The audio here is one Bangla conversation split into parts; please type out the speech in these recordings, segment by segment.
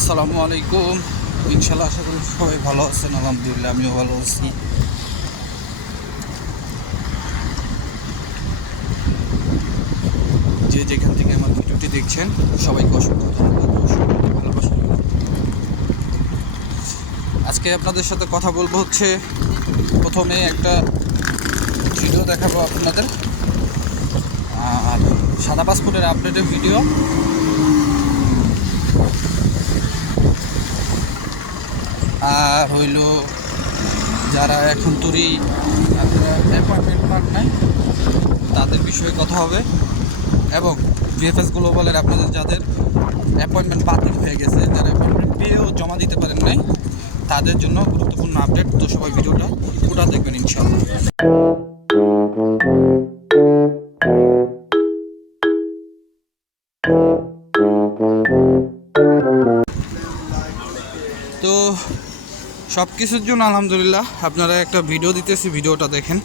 আসসালামু আলাইকুম। ইনশাল্লাহ আশা করি সবাই ভালো আছেন। আলহামদুলিল্লাহ আমিও ভালো আছি। যে যেখান থেকে আমার ভিডিওটি দেখছেন সবাইকে অসংখ্য ধন্যবাদ, অসংখ্য ভালোবাসা। আজকে আপনাদের সাথে কথা বলবো হচ্ছে, প্রথমে একটা ভিডিও দেখাবো আপনাদের, আর সাদা পাসপোর্টের আপডেটের ভিডিও। আর হইল যারা এখন তোরই আপনারা অ্যাপয়েন্টমেন্ট পান নাই তাদের বিষয়ে কথা হবে, এবং ভিএফএস গ্লোবালের আপনাদের যাদের অ্যাপয়েন্টমেন্ট বাতিল হয়ে গেছে, যারা অ্যাপয়েন্টমেন্ট পেয়েও জমা দিতে পারেন নাই, তাদের জন্য গুরুত্বপূর্ণ আপডেট। তো সবাই ভিডিওটা পুরো দেখবেন ইনশাআল্লাহ। তো সব কিছুর জন্য আলহামদুলিল্লাহ, আপনারা একটা ভিডিও দিতেছি, ভিডিওটা দেখেন।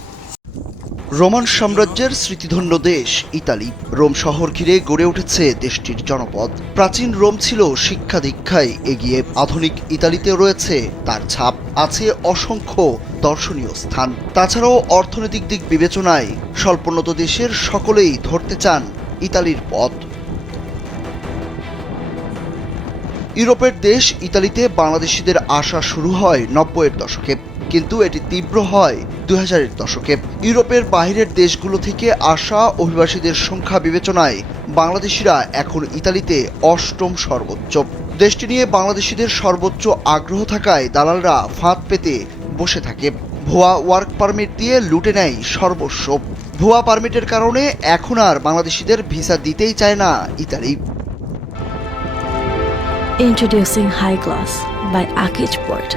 রোমান সাম্রাজ্যের স্মৃতিধন্য দেশ ইতালি। রোম শহর ঘিরে গড়ে উঠেছে দেশটির জনপদ। প্রাচীন রোম ছিল শিক্ষা দীক্ষায় এগিয়ে, আধুনিক ইতালিতে রয়েছে তার ছাপ। আছে অসংখ্য দর্শনীয় স্থান। তাছাড়াও অর্থনৈতিক দিক বিবেচনায় স্বল্পোন্নত দেশের সকলেই ধরতে চান ইতালির পথ। ইউরোপের দেশ ইতালিতে বাংলাদেশিদের আসা শুরু হয় 90-এর দশকে, কিন্তু এটি তীব্র হয় 2000-এর দশকে। ইউরোপের বাইরের দেশগুলো থেকে আসা অভিবাসীদের সংখ্যা বিবেচনায় বাংলাদেশিরা এখন ইতালিতে অষ্টম সর্বোচ্চ। দেশটি নিয়ে বাংলাদেশিদের সর্বোচ্চ আগ্রহ থাকায় দালালরা ফাঁদ পেতে বসে থাকে। ভুয়া ওয়ার্ক পারমিট দিয়ে লুটে নেয় সর্বস্ব। ভুয়া পারমিটের কারণে এখন আর বাংলাদেশিদের ভিসা দিতেই চায় না Italy. Introducing High Class by Akij Port.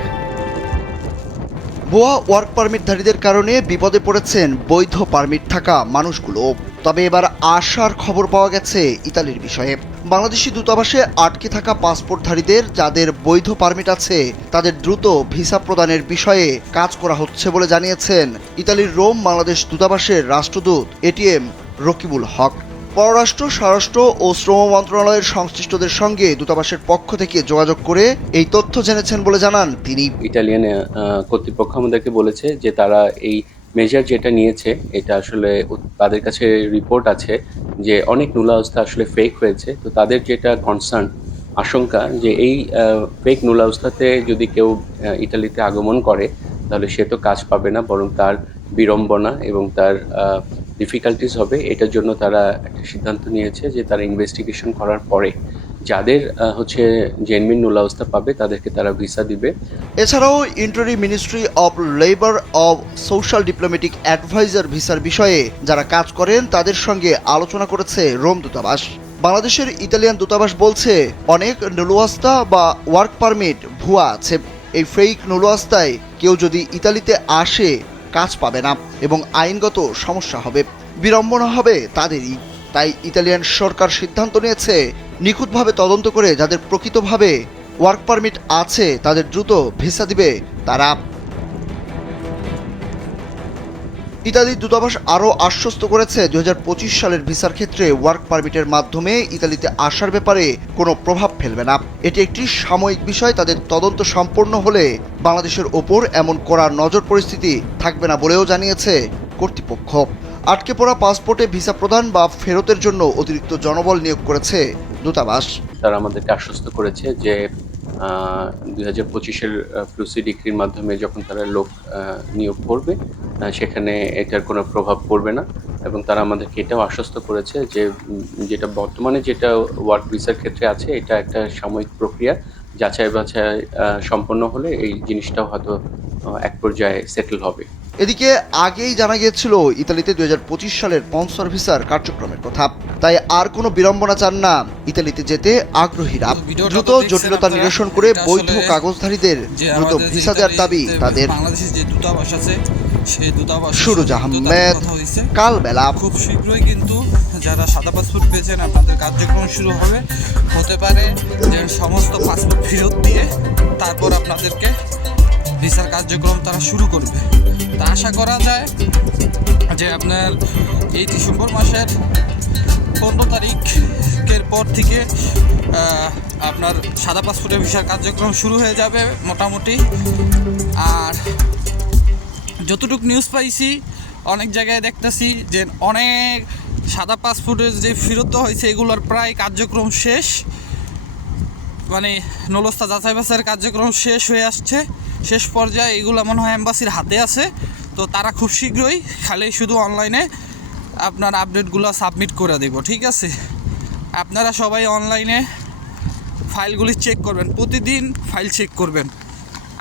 ভুয়া ওয়ার্ক পারমিটধারীদের কারণে বিপদে পড়েছেন বৈধ পারমিট থাকা মানুষগুলো। তবে এবার আশার খবর পাওয়া গেছে ইতালির বিষয়ে। বাংলাদেশি দূতাবাসে আটকে থাকা পাসপোর্টধারীদের যাদের বৈধ পারমিট আছে তাদের দ্রুত ভিসা প্রদানের বিষয়ে কাজ করা হচ্ছে বলে জানিয়েছেন ইতালির রোম বাংলাদেশ দূতাবাসের রাষ্ট্রদূত এটিএম রকিবুল হক। পররাষ্ট্র, স্বরাষ্ট্র ও শ্রম মন্ত্রণালয়ের সংশ্লিষ্টদের সঙ্গে দূতাবাসের পক্ষ থেকে যোগাযোগ করে এই তথ্য জেনেছেন বলে জানান তিনি। ইটালিয়ান কর্তৃপক্ষ আমাদেরকে বলেছে যে তারা এই মেজার যেটা নিয়েছে এটা আসলে তাদের কাছে রিপোর্ট আছে যে অনেক নুলাউস্থা আসলে ফেক হয়েছে। তো তাদের যেটা কনসার্ন, আশঙ্কা, যে এই ফেক নুলাউস্থাতে যদি কেউ ইটালিতে আগমন করে তাহলে সে তো কাজ পাবে না, বরং তার বিড়ম্বনা এবং তার ডিফিকাল্টিস হবে। এটার জন্য তারা একটা সিদ্ধান্ত নিয়েছে যে তারা ইনভেস্টিগেশন করার পরে যাদের জেনুইন নুলাউস্থা পাবে তাদেরকে তারা ভিসা দিবে। এছাড়াও ইন্টারি ministry of labour of social diplomatic adviser ভিসার বিষয়ে যারা কাজ করেন তাদের সঙ্গে আলোচনা করেছে রোম দূতাবাস। বাংলাদেশের ইতালিয়ান দূতাবাস বলছে অনেক নুলাউস্থা বা ওয়ার্ক পারমিট ভুয়া আছে। এই ফেক নুলাউস্থায় কেউ যদি ইতালিতে আসে কাজ পাবে না এবং আইনগত সমস্যা হবে, বিড়ম্বনা হবে তাদেরই। তাই ইতালিয়ান সরকার সিদ্ধান্ত নিয়েছে নিখুঁতভাবে তদন্ত করে যাদের প্রকৃতভাবে ওয়ার্ক পারমিট আছে তাদের দ্রুত ভিসা দিবে তারা। ইতালির দূতাবাস আরও আশ্বস্ত করেছে 2025 সালের ভিসার ক্ষেত্রে ওয়ার্ক পারমিটের মাধ্যমে ইতালিতে আসার ব্যাপারে কোনো প্রভাব ফেলবে না। এটি একটি সাময়িক বিষয়। তাদের তদন্ত সম্পন্ন হলে বাংলাদেশের ওপর এমন কড়া নজর পরিস্থিতি থাকবে না বলেও জানিয়েছে কর্তৃপক্ষ। আটকে পড়া পাসপোর্টে ভিসা প্রদান বা ফেরতের জন্য অতিরিক্ত জনবল নিয়োগ করেছে দূতাবাস। তারা আমাদেরকে আশ্বস্ত করেছে যে 2025-এর ফ্লুসি ডিক্রির মাধ্যমে যখন তারা লোক নিয়োগ করবে সেখানে এটার কোনো প্রভাব পড়বে না, এবং তারা আমাদেরকে এটাও আশ্বস্ত করেছে যে যেটা বর্তমানে যেটা ওয়ার্ক ভিসার ক্ষেত্রে আছে এটা একটা সাময়িক প্রক্রিয়া, যাচাই বাছাই সম্পন্ন হলে এই জিনিসটাও হয়তো এক পর্যায়ে সেটেল হবে। এদিকে আগেই জানা গিয়েছিল ইতালিতে 2025 সালের স্পন্সর ভিসার কার্যক্রমের কথা। তাই আর কোনো বিড়ম্বনা চান না ইতালিতে যেতে আগ্রহীরা। দ্রুত জটিলতা নিরসন করে বৈধ কাগজধারীদের দ্রুত ভিসা দেওয়ার দাবি তাদের। বাংলাদেশের যে দূতাবাস আছে সেই দূতাবাস সুরজ আহমেদ, কালবেলা। খুব শীঘ্রই কিন্তু যারা সাদা পাসপোর্ট পেয়েছেন আপনাদের কার্যক্রম শুরু হতে পারে যে সমস্ত পাসপোর্ট ফেরত দিয়ে তারপর আপনাদেরকে ভিসার কার্যক্রম তারা শুরু করবে। তা আশা করা যায় যে আপনার এই ডিসেম্বর মাসের 15 তারিখের পর থেকে আপনার সাদা পাসপোর্টের ভিসার কার্যক্রম শুরু হয়ে যাবে মোটামুটি। আর যতটুকু নিউজ পাইছি অনেক জায়গায় দেখতেছি যে অনেক সাদা পাসপোর্টের যে ফেরত হয়েছে এগুলোর প্রায় কার্যক্রম শেষ, মানে নলস্তা যাচাই বাছাইয়ের কার্যক্রম শেষ হয়ে আসছে, শেষ পর্যায়ে এগুলো মনে হয় এম্বাসির হাতে আছে। তো তারা খুব শীঘ্রই খালি শুধু অনলাইনে আপনার আপডেটগুলো সাবমিট করে দেব, ঠিক আছে? আপনারা সবাই অনলাইনে ফাইলগুলি চেক করবেন, প্রতিদিন ফাইল চেক করবেন,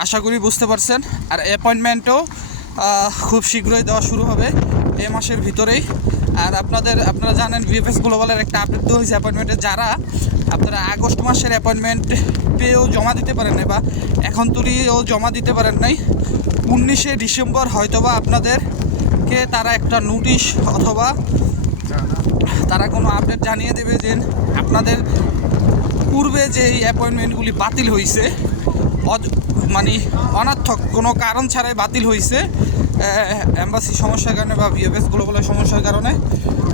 আশা করি বুঝতে পারছেন। আর অ্যাপয়েন্টমেন্টও খুব শীঘ্রই দেওয়া শুরু হবে এই মাসের ভিতরেই। আর আপনারা জানেন ভিএফএস গ্লোবালের একটা আপডেট দেওয়া হয়েছে অ্যাপয়েন্টমেন্টে, যারা আপনারা আগস্ট মাসের অ্যাপয়েন্টমেন্ট পেয়েও জমা দিতে পারেন নাই বা এখন তুলিও জমা দিতে পারেন নাই, 19শে ডিসেম্বর হয়তোবা আপনাদেরকে তারা একটা নোটিশ অথবা তারা কোনো আপডেট জানিয়ে দেবে যে আপনাদের পূর্বে যে এই অ্যাপয়েন্টমেন্টগুলি বাতিল হয়েছে, মানে অনার্থক কোনো কারণ ছাড়াই বাতিল হয়েছে এম্বাসি সমস্যার কারণে বা ভিএফএস গ্লোবালের সমস্যার কারণে,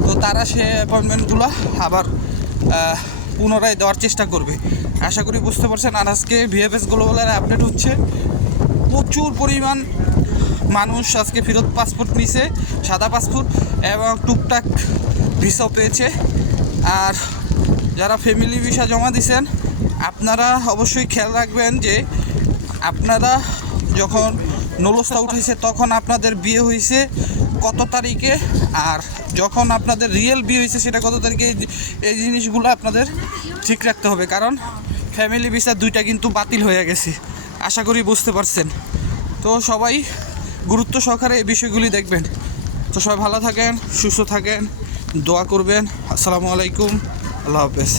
তো তারা সে অ্যাপয়েন্টমেন্টগুলো আবার পুনরায় দেওয়ার চেষ্টা করবে, আশা করি বুঝতে পারছেন। আর আজকে ভিএফএস গ্লোবালের আপডেট হচ্ছে প্রচুর পরিমাণ মানুষ আজকে ফেরত পাসপোর্ট নিছে, সাদা পাসপোর্ট, এবং টুকটাক ভিসাও পেয়েছে। আর যারা ফ্যামিলি ভিসা জমা দিয়েছেন আপনারা অবশ্যই খেয়াল রাখবেন যে আপনারা যখন নলস্তা উঠেছে তখন আপনাদের বিয়ে হয়েছে কত তারিখে, আর যখন আপনাদের রিয়েল বিয়ে হয়েছে সেটা কত তারিখে, এই জিনিসগুলো আপনাদের ঠিক রাখতে হবে, কারণ ফ্যামিলি ভিসা দুইটা কিন্তু বাতিল হয়ে গেছে, আশা করি বুঝতে পারছেন। তো সবাই গুরুত্ব সহকারে এই বিষয়গুলি দেখবেন। তো সবাই ভালো থাকেন, সুস্থ থাকেন, দোয়া করবেন। আসসালামু আলাইকুম, আল্লাহ হাফেজ।